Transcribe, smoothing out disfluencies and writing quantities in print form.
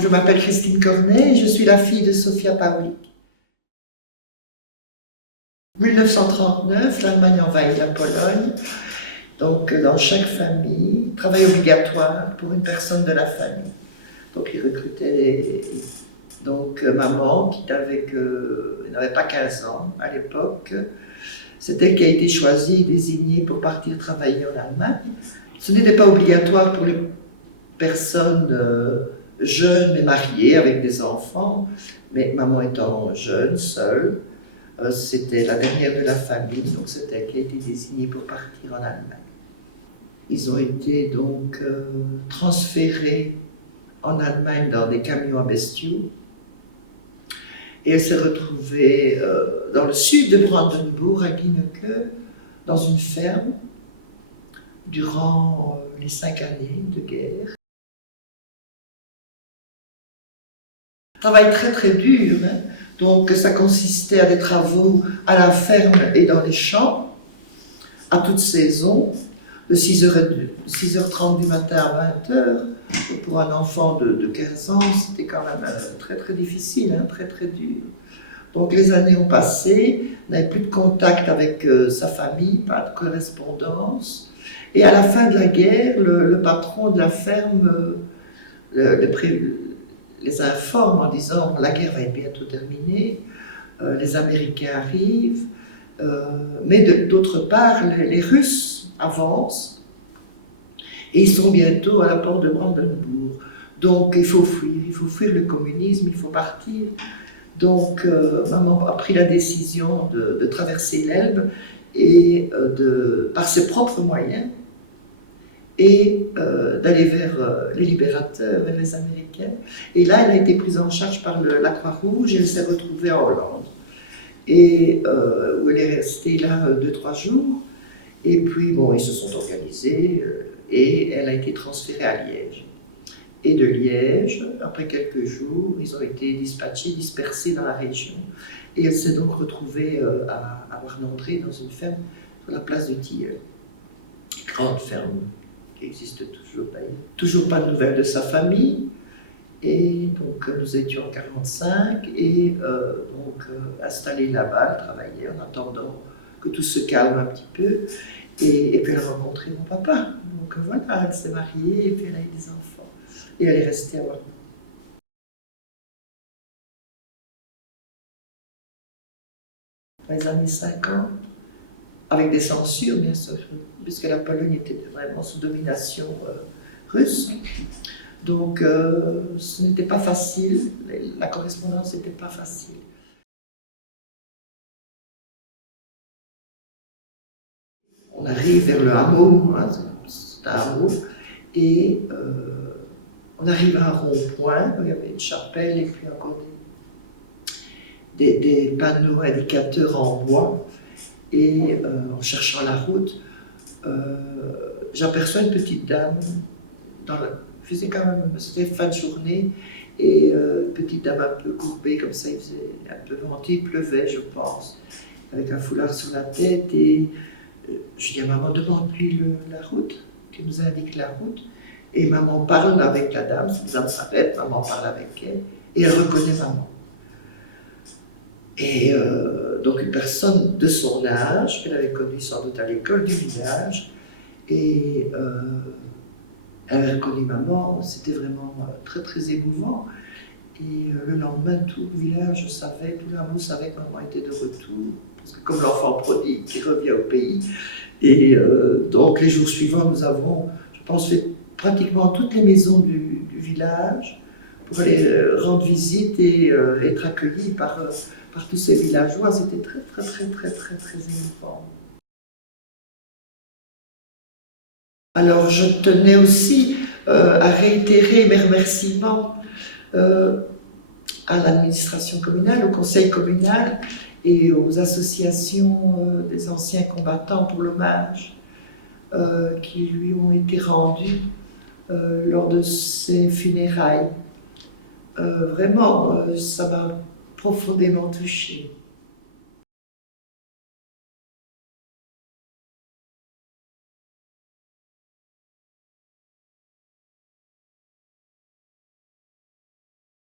Je m'appelle Christine Cornet et je suis la fille de Sofia Pawlik. 1939, l'Allemagne envahit la Pologne. Donc, dans chaque famille, travail obligatoire pour une personne de la famille. Donc, ils recrutaient maman, qui n'avait pas 15 ans à l'époque. C'est elle qui a été choisie et désignée pour partir travailler en Allemagne. Ce n'était pas obligatoire pour les personnes jeunes et mariées avec des enfants, mais maman étant jeune, seule, c'était la dernière de la famille, donc c'est elle qui a été désignée pour partir en Allemagne. Ils ont été donc transférés en Allemagne dans des camions à bestiaux. Et elle s'est retrouvée dans le sud de Brandenburg, à Glieneke, dans une ferme, durant les 5 années de guerre. Travail très très dur, hein. Donc ça consistait à des travaux à la ferme et dans les champs, à toute saison, de 6h30 du matin à 20h. Pour un enfant de 15 ans, c'était quand même très très difficile, hein, très très dur. Donc les années ont passé, on n'avait plus de contact avec sa famille, pas de correspondance. Et à la fin de la guerre, le patron de la ferme les informe en disant « la guerre va être bientôt terminée, les Américains arrivent », mais d'autre part, les Russes avancent et ils sont bientôt à la porte de Brandenburg. Donc il faut fuir le communisme, il faut partir. Donc maman a pris la décision de traverser l'Elbe et par ses propres moyens et d'aller vers les libérateurs, vers les Américains. Et là, elle a été prise en charge par la Croix-Rouge et elle s'est retrouvée en Hollande. Et où elle est restée là 2-3 jours. Et puis, bon, ils se sont organisés et elle a été transférée à Liège. Et de Liège, après quelques jours, ils ont été dispersés dans la région. Et elle s'est donc retrouvée à Warnandré, dans une ferme sur la place de Tilleul. Grande ferme qui existe toujours d'ailleurs. Toujours pas de nouvelles de sa famille. Et donc nous étions en 1945 et installés là-bas, elle travaillait en attendant que tout se calme un petit peu. Et puis elle a rencontré mon papa. Donc voilà, elle s'est mariée et puis elle a eu des enfants. Et elle est restée à Warnandré. Dans les années 50, avec des censures bien sûr, puisque la Pologne était vraiment sous domination russe. Donc ce n'était pas facile, la correspondance n'était pas facile. On arrive vers le hameau, hein, c'est un hameau, et on arrive à un rond-point, où il y avait une chapelle et puis encore des panneaux indicateurs en bois. Et en cherchant la route, j'aperçois une petite dame, c'était fin de journée, et une petite dame un peu courbée, comme ça, il faisait un peu venté, il pleuvait, je pense, avec un foulard sur la tête, et je dis à maman, demande-lui la route, qui nous indique la route, et maman parle avec la dame s'arrête, maman parle avec elle, et elle reconnaît maman. Et donc une personne de son âge, qu'elle avait connue sans doute à l'école du village, et elle avait reconnu maman, c'était vraiment très très émouvant. Et le lendemain, tout le village savait, tout l'hameau savait que maman était de retour, parce que comme l'enfant prodigue qui revient au pays. Et donc les jours suivants, nous avons, je pense, fait pratiquement toutes les maisons du village pour aller rendre visite et être accueillis par tous ces villageois. C'était très très très très très très émouvant. Alors je tenais aussi à réitérer mes remerciements à l'administration communale, au conseil communal et aux associations des anciens combattants pour l'hommage qui lui ont été rendus lors de ses funérailles. Vraiment, ça m'a profondément touchée.